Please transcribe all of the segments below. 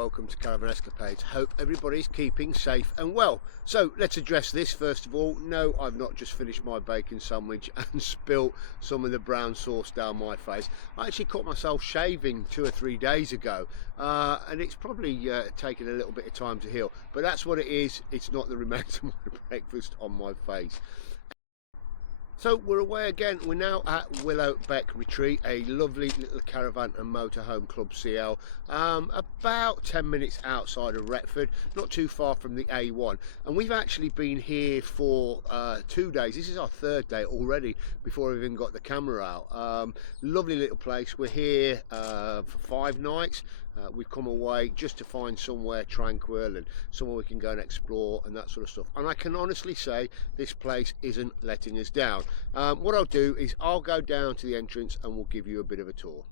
welcome to Caravan Escapades. Hope everybody's keeping safe and well. So let's address this first of all. No, I've not just finished my bacon sandwich and spilt some of the brown sauce down my face. I actually caught myself shaving 2 or 3 days ago, and it's probably taken a little bit of time to heal, but that's what it is. It's not the remains of my breakfast on my face. So we're away again. We're now at Willowbeck Retreat, a lovely little caravan and motorhome club CL, about 10 minutes outside of Retford, not too far from the A1. And we've actually been here for 2 days. This is our 3rd day already before we've even got the camera out. Lovely little place. We're here for 5 nights. We've come away just to find somewhere tranquil and somewhere we can go and explore and that sort of stuff. And I can honestly say this place isn't letting us down. What I'll do is I'll go down to the entrance and we'll give you a bit of a tour.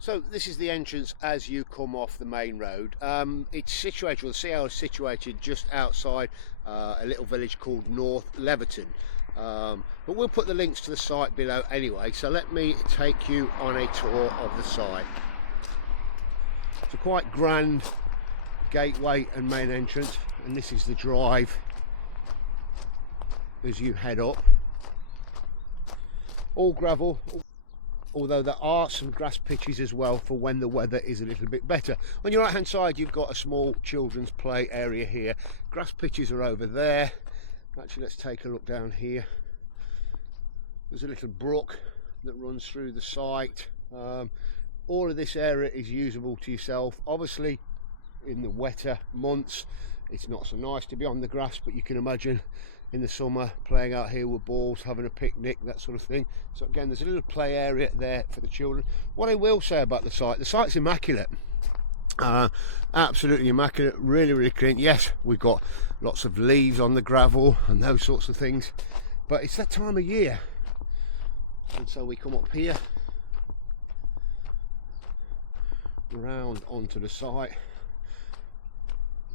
So this is the entrance as you come off the main road. It's situated, well, the CL is situated just outside a little village called North Leverton. But we'll put the links to the site below anyway, so let me take you on a tour of the site. It's a quite grand gateway and main entrance, and this is the drive as you head up. All gravel, although there are some grass pitches as well for when the weather is a little bit better. On your right hand side you've got a small children's play area here. Grass pitches are over there. Actually, let's take a look down here. There's a little brook that runs through the site. All of this area is usable to yourself. Obviously in the wetter months it's not so nice to be on the grass, but you can imagine in the summer playing out here with balls, having a picnic, that sort of thing. So again, there's a little play area there for the children. What I will say about the site's immaculate. Absolutely immaculate, really clean. Yes, we've got lots of leaves on the gravel and those sorts of things, but it's that time of year, and so we come up here round onto the site.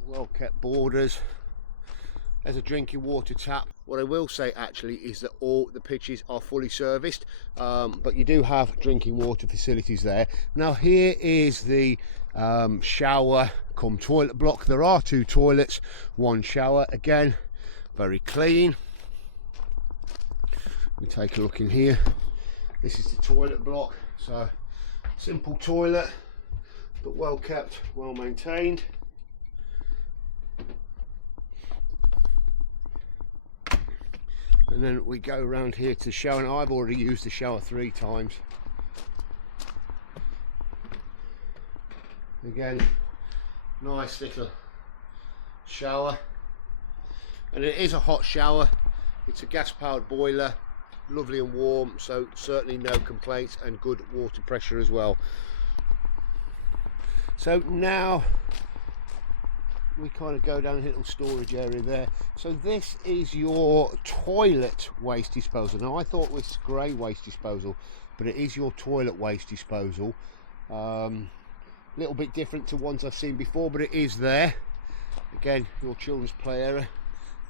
Well kept borders. There's a drinking water tap. What I will say actually is that all the pitches are fully serviced, but you do have drinking water facilities there. Now here is the shower cum toilet block. There are 2 toilets, 1 shower. Again, very clean. We take a look in here. This is the toilet block. So simple toilet, but well kept, well maintained. And then we go around here to the shower, and I've already used the shower 3 times. Again, nice little shower, and it is a hot shower. It's a gas powered boiler, lovely and warm, so certainly no complaints, and good water pressure as well. So now we kind of go down a little storage area there. So this is your toilet waste disposal. Now I thought it was grey waste disposal, but it is your toilet waste disposal. Little bit different to ones I've seen before, but it is there. Again, your children's play area,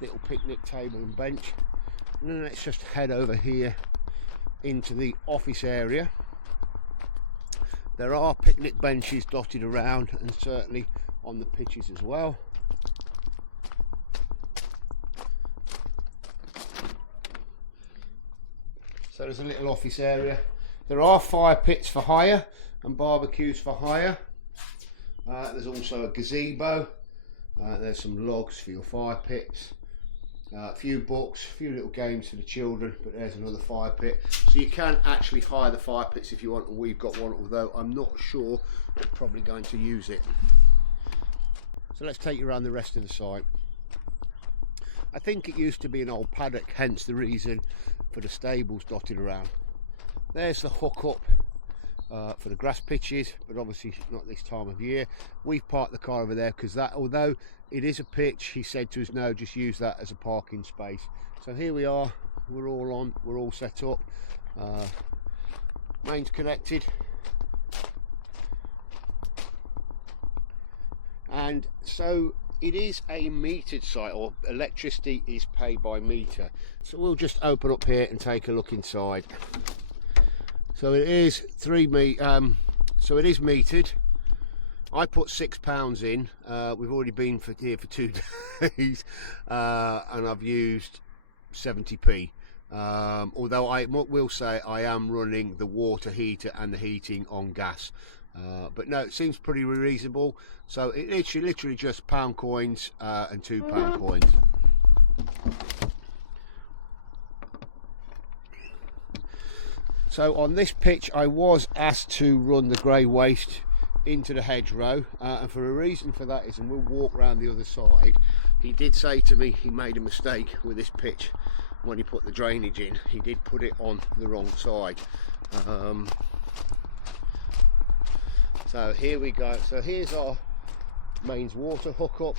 little picnic table and bench. And then let's just head over here into the office area. There are picnic benches dotted around, and certainly on the pitches as well. So there's a little office area. There are fire pits for hire and barbecues for hire. There's also a gazebo. There's some logs for your fire pits. A few books, a few little games for the children, but there's another fire pit. So you can actually hire the fire pits if you want, and we've got one, although I'm not sure we're probably going to use it. So let's take you around the rest of the site. I think it used to be an old paddock, hence the reason for the stables dotted around. There's the hook up for the grass pitches, but obviously not this time of year. We've parked the car over there because that, although it is a pitch, he said to us, no, just use that as a parking space. So here we are, we're all on, we're all set up. Mains connected. And so it is a metered site, or electricity is paid by meter. So we'll just open up here and take a look inside. So it is so it is metered. I put £6 in. We've already been here for 2 days, and I've used 70p. Although I will say I am running the water heater and the heating on gas. But no, it seems pretty reasonable. So it literally just pound coins and £2 coins. So on this pitch I was asked to run the grey waste into the hedgerow, and for a reason for that is, and we'll walk around the other side, he did say to me he made a mistake with this pitch when he put the drainage in. He did put it on the wrong side. So here we go. So here's our mains water hookup,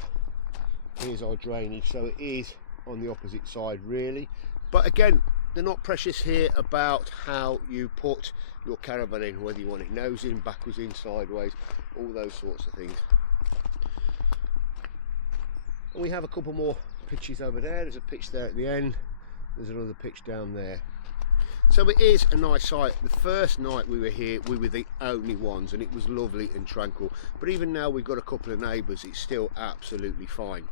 here's our drainage, so it is on the opposite side really. But again, they're not precious here about how you put your caravan in, whether you want it nose in, backwards in, sideways, all those sorts of things. And we have a couple more pitches over there. There's a pitch there at the end, there's another pitch down there. So it is a nice site. The first night we were here, we were the only ones, and it was lovely and tranquil. But even now we've got a couple of neighbours, it's still absolutely fine.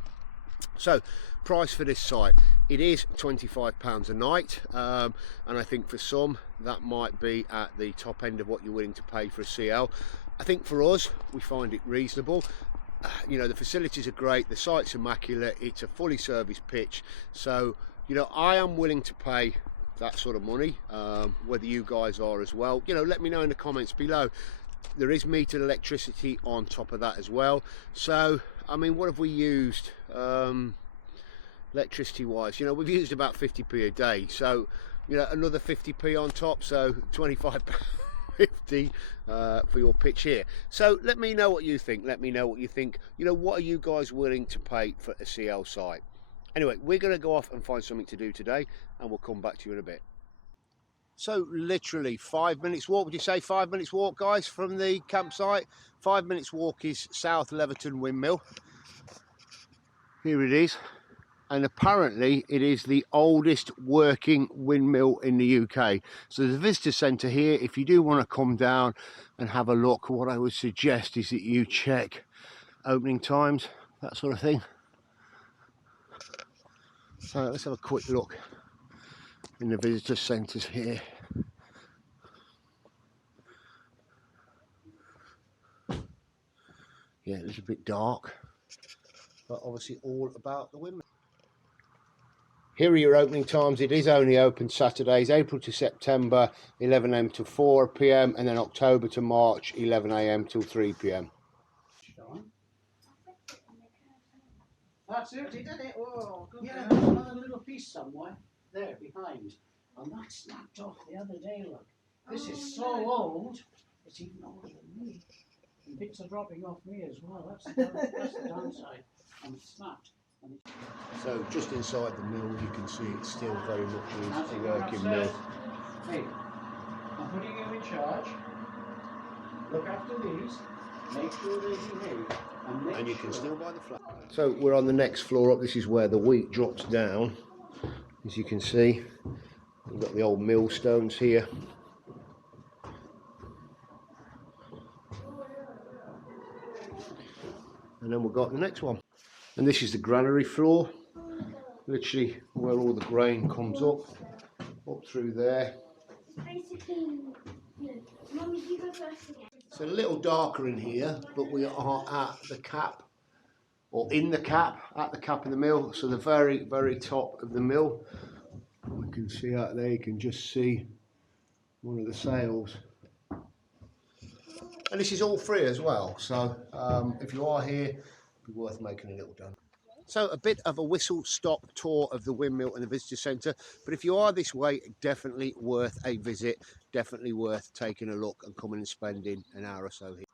So price for this site, it is £25 a night, and I think for some that might be at the top end of what you're willing to pay for a CL. I think for us, we find it reasonable. You know, the facilities are great, the site's immaculate, it's a fully serviced pitch, so you know, I am willing to pay that sort of money, whether you guys are as well. You know, let me know in the comments below. There is metered electricity on top of that as well. So I mean, what have we used electricity wise? You know, we've used about 50p a day, so you know, another 50p on top, so £25.50 for your pitch here. So let me know what you think. Let me know what you think. You know, what are you guys willing to pay for a CL site? Anyway, we're going to go off and find something to do today, and we'll come back to you in a bit. So literally 5 minutes walk. Would you say 5 minutes walk, guys, from the campsite? 5 minutes walk is South Leverton Windmill. Here it is, and apparently it is the oldest working windmill in the UK. So there's a visitor centre here. If you do want to come down and have a look, what I would suggest is that you check opening times, that sort of thing. So let's have a quick look in the visitor centres here. Yeah, a little bit dark, but obviously all about the windmill. Here are your opening times. It is only open Saturdays, April to September, 11 AM to 4 PM, and then October to March, 11 AM till 3 PM. That's it, didn't it? Oh, yeah, there's another little piece somewhere there behind. And that snapped off the other day, look. This is so old, it's even older than me. And bits are dropping off me as well. That's the downside. And it snapped. And So just inside the mill, you can see it's still very much a working mill. Hey, I'm putting you in charge. Look after these. Make sure they behave. And you can still buy the flat. So we're on the next floor up. This is where the wheat drops down. As you can see, we've got the old millstones here. And then we've got the next one. And this is the granary floor, literally where all the grain comes up through there. It's a little darker in here, but we are at the cap, or in the cap, at the cap of the mill, so the very, very top of the mill. We can see out there, you can just see one of the sails. And this is all free as well, so if you are here, it'd be worth making a little done. So a bit of a whistle-stop tour of the windmill and the visitor centre, but if you are this way, definitely worth a visit, definitely worth taking a look and coming and spending an hour or so here.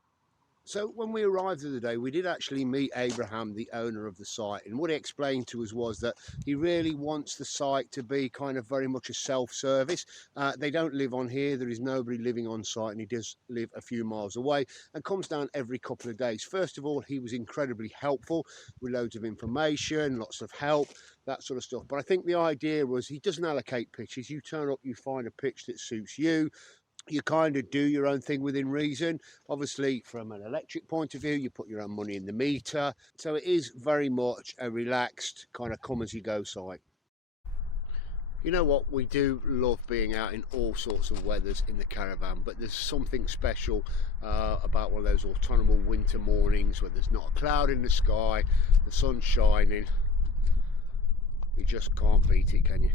So when we arrived the other day, we did actually meet Abraham, the owner of the site, and what he explained to us was that he really wants the site to be kind of very much a self-service. They don't live on here, there is nobody living on site, and he does live a few miles away and comes down every couple of days. First of all, he was incredibly helpful with loads of information, lots of help, that sort of stuff. But I think the idea was he doesn't allocate pitches. You turn up, you find a pitch that suits you. you kind of do your own thing within reason. Obviously, from an electric point of view, you put your own money in the meter. So it is very much a relaxed kind of come as you go site. You know what, we do love being out in all sorts of weathers in the caravan, but there's something special about one of those autumnal winter mornings where there's not a cloud in the sky, the sun's shining. You just can't beat it, can you?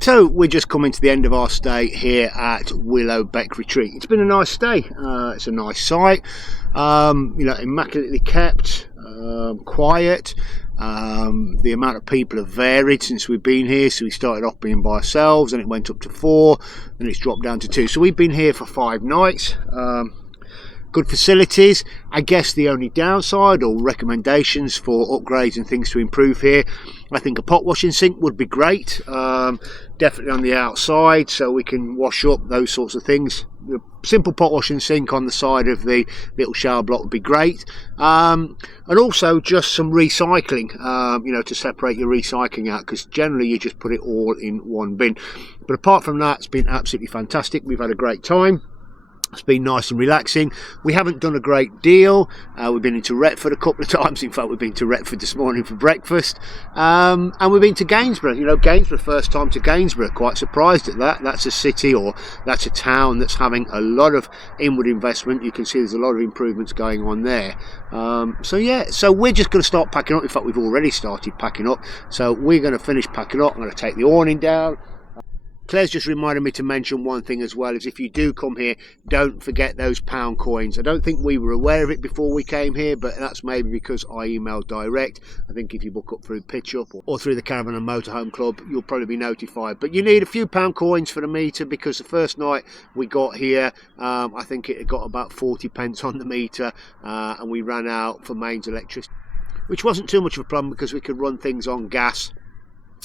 So we're just coming to the end of our stay here at Willowbeck Retreat. It's been a nice stay. It's a nice site, you know, immaculately kept, quiet. The amount of people have varied since we've been here. So we started off being by ourselves, and it went up to 4, and it's dropped down to 2. So we've been here for 5 nights. Good facilities. I guess the only downside or recommendations for upgrades and things to improve here, I think a pot washing sink would be great, definitely on the outside so we can wash up, those sorts of things. The simple pot washing sink on the side of the little shower block would be great, and also just some recycling, you know, to separate your recycling out, because generally you just put it all in one bin. But apart from that, it's been absolutely fantastic. We've had a great time. It's been nice and relaxing. We haven't done a great deal. We've been into Retford a couple of times. In fact, we've been to Retford this morning for breakfast. And we've been to Gainsborough. You know, Gainsborough, first time to Gainsborough. Quite surprised at that. That's a city, or that's a town that's having a lot of inward investment. You can see there's a lot of improvements going on there. So yeah, so we're just going to start packing up. In fact, we've already started packing up. So we're going to finish packing up. I'm going to take the awning down. Claire's just reminded me to mention one thing as well, is if you do come here, don't forget those pound coins. I don't think we were aware of it before we came here, but that's maybe because I emailed direct. I think if you book up through Pitch Up or through the Caravan and Motorhome Club, you'll probably be notified. But you need a few pound coins for the meter, because the first night we got here, I think it got about 40 pence on the meter, and we ran out for mains electricity, which wasn't too much of a problem because we could run things on gas.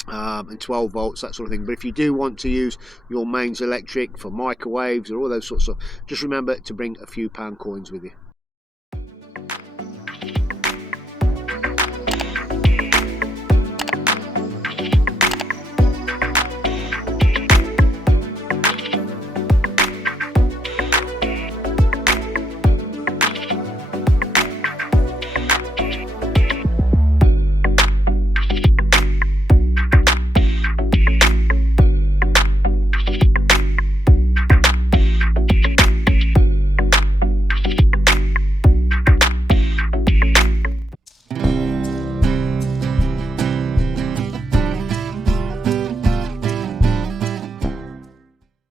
And 12 volts, that sort of thing. But if you do want to use your mains electric for microwaves or all those sorts of stuff, just remember to bring a few pound coins with you.